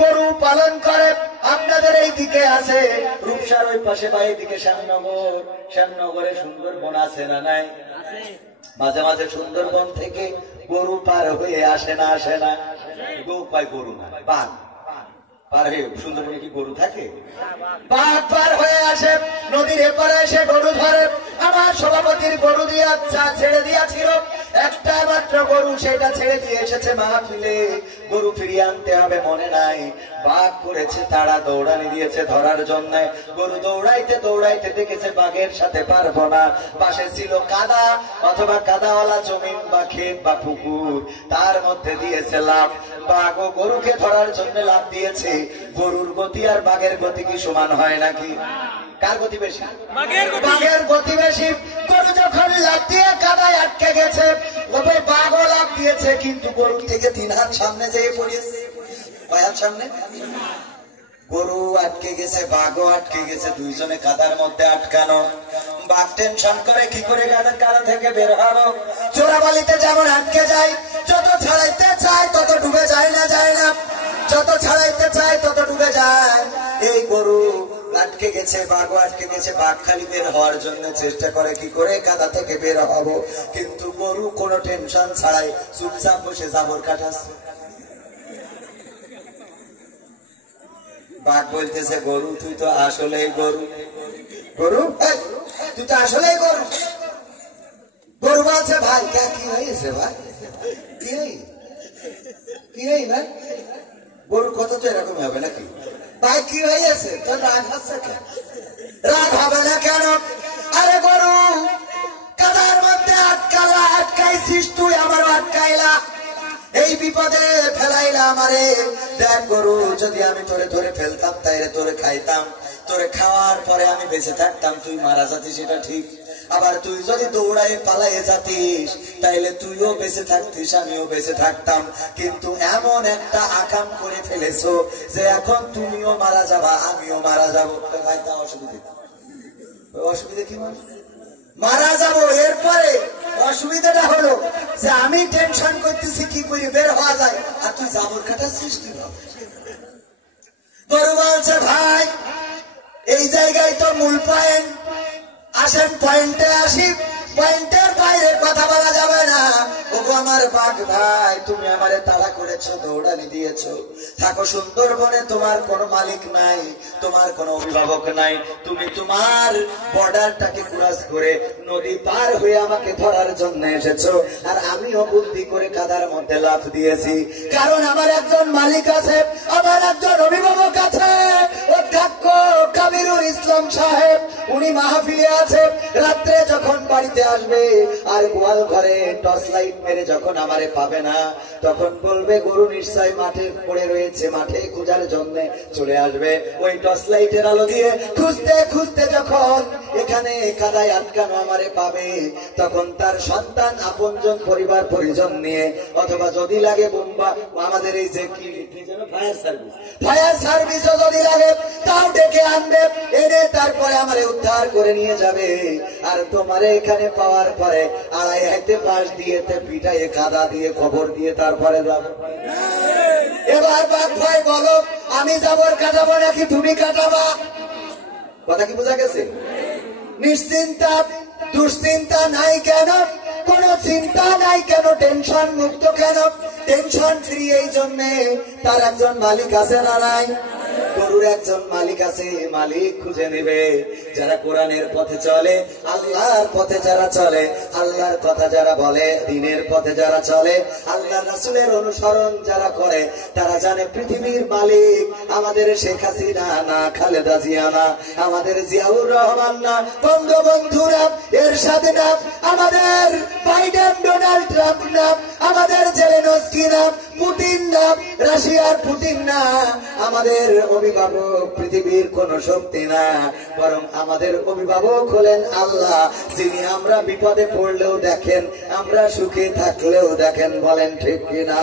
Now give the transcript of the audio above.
গরু পালন করে। আপনাদের এই দিকে আছে রূপসার ওই পাশে বা এইদিকে শ্যামনগর, শ্যামনগরে সুন্দরবন আছে না নাই? মাঝে মাঝে সুন্দরবন থেকে গরু পার হয়ে আসে না আসে না? গরু না, বাঘ পার হয়ে সুন্দরবনে কি গরু থাকে? বাঘ পার হয়ে আসে, নদীর এপারে এসে গরু ধরে। আমার সভাপতির গরু দিয়ে ছেড়ে দিয়েছিল একটা মাত্র গরু, সেটা ছেড়ে দিয়ে এসেছে মাহফিলে। গরু ফিরিয়ে আনতে হবে মনে নাই, বাঘ করেছে তারা, দৌড়ানি দিয়েছে ধরার জন্য। গরু দৌড়াইতে দৌড়াইতে দেখেছে বাঘের সাথে পারবো না। পাশে ছিল কাদা অথবা কাদাওয়ালা জমিন বা ক্ষেত বা পুকুর, তার মধ্যে দিয়েছে লাফ। বাঘ ও গরুকে ধরার জন্য লাফ দিয়েছে। গরুর গতি আর বাঘের গতি কি সমান হয় নাকি? কার গতি বেশি? বাঘের গতি বেশি। গরু যখন লাফ দিয়ে কাদায় আটকে গেছে, তবে বাঘও লাফ দিয়েছে, কিন্তু গরুর থেকে 3 হাত সামনে যেয়ে পড়েছে। কয় হাত সামনে? গরু আটকে গেছে, বাঘও আটকে গেছে, দুইজনে কাদার মধ্যে আটকানো। বাঘ টেনশন করে কি করে কাদা থেকে বের হবো। চোরাবালিতে যেমন আটকে যায়, যত ছাড়াইতে চায় তত ডুবে যায় না, যায় না? যত ছাড়াইতে চায় তত ডুবে যায়। এই গরু আটকে গেছে, বাঘও আটকে গেছে। বাঘ খালি বের হওয়ার জন্য চেষ্টা করে কি করে কাদা থেকে বের হবো, কিন্তু গরু কোনো টেনশন ছাড়াই চুপচাপ বসে জাবর কাটাচ্ছে। বাঘ বলতেছে, গরু তুই তো আসলেই গরু, গরু তুই তো আসলেই গরু। গরু বলছে, ভাই কি হয়েছে ভাই, কি ভাই? গরুর কথা তো এরকম হবে নাকি? ভাই কি হয়েছে তোর, রাগ হচ্ছে কেন? রাগ হবে না কেন? আরে গরু কাদার মধ্যে আটকাইছিস তুই, আমারও আটকাইলা, এই বিপদে ফেলাইলা আমারে। দেখ গরু, যদি আমি তোরে ধরে ফেলতাম তাইলে তোরে খাইতাম, তোরে খাওয়ার পরে আমি বেঁচে থাকতাম, তুই মারা যাতিস এটা ঠিক। আবার তুই যদি দৌড়ায় পালাইয়ে যাতিস তাইলে তুইও বেঁচে থাকতিস, আমিও বেঁচে থাকতাম। কিন্তু এমন একটা আকাম করে ফেলেছো যে এখন তুমিও মারা যাবা, আমিও মারা যাবো। অসুবিধা কি মানে? মারা যাবো। এরপরে অসুবিধাটা হলো যে আমি টেনশন করতেছি কি করে বের হওয়া যায়, আর তুই জাবর কাটার সৃষ্টি হবে। গরু বলছে, ভাই এই জায়গায় তো মূল পয়েন্ট, আসেন পয়েন্টে আসি। পয়েন্টের বাইরে কথা বলা যাবে না। ওগো আমার বাঘ ভাই, তুমি আমারে তাড়া করেছো, দৌড়ানি দিয়েছো। থাকো সুন্দরবনে, তোমার কোনো মালিক নাই, তোমার কোনো অভিভাবক নাই। তুমি তোমার বর্ডারটাকে ক্রস করে নদী পার হয়ে আমাকে ধরার জন্য এসেছো, আর আমিও বুদ্ধি করে কাদার মধ্যে লাফ দিয়েছি। কারণ আমার একজন মালিক আছে, আমার একজন অভিভাবক আছে, অধ্যক্ষ কাবিরুল ইসলাম সাহেব। উনি মাহফিলে আছে। রাত্রে যখন বাড়িতে আসবে আর গোয়াল ঘরে টর্চ লাইট মেরে যখন আমারে পাবে না, তখন বলবে গরু নিশ্চয় মাঠে পড়ে রয়েছে, মাঠে খোঁজার জন্য চলে আসবে। ওই টর্চ লাইটের আলো দিয়ে খুঁজতে খুঁজতে যখন এখানে কাদায় আটকানো আমারে পাবে, তখন তার সন্তান, আপনজন, পরিবার পরিজন নিয়ে, অথবা যদি লাগে বোম্বা, আমাদের এই যে কি যেন ফায়ার সার্ভিসও যদি লাগে তাও ডেকে আনবে, এনে তারপরে আমারে উদ্ধার করে নিয়ে যাবে। আর তোমারে এখানে পাওয়ার পরে 2.5 হাতে পাশ দিয়ে পিটাইয়ে কাদা দিয়ে খবর দিয়ে তারপরে যাবে। এবার বাপ ভাই বলো, আমি জাবর কাটাবো নাকি তুমি কাটাবা? কথা কি বোঝা গেছে? নিশ্চিন্তা, দুশ্চিন্তা নাই কেন, কোনো চিন্তা নাই কেন, টেনশন মুক্ত কেন? টেনশন ফ্রি এই জন্যে তার একজন মালিক আছে না নাই? গরুর একজন মালিক আছে, মালিক খুঁজে নেবে। যারা কোরআনের পথে চলে, আল্লাহর পথে যারা চলে, আল্লাহর কথা যারা বলে, দ্বীনের পথে যারা চলে, আল্লাহর রাসূলের অনুসরণ যারা করে, তারা জানে পৃথিবীর মালিক আমাদের শেখ হাসিনা না, খালেদা জিয়া না, আমাদের জিয়াউর রহমান না, বঙ্গবন্ধুরা, এরশাদ না, আমাদের বাইডেন ডোনাল্ড ট্রাম্প না, আমাদের জেলেনস্কি না, পুতিন না, রাশিয়ার পুতিন না, আমাদের অভিভাবক পৃথিবীর কোন শক্তি না, বরং আমাদের অভিভাবক হলেন আল্লাহ, যিনি আমরা বিপদে পড়লেও দেখেন, আমরা সুখে থাকলেও দেখেন। বলেন ঠিক কিনা?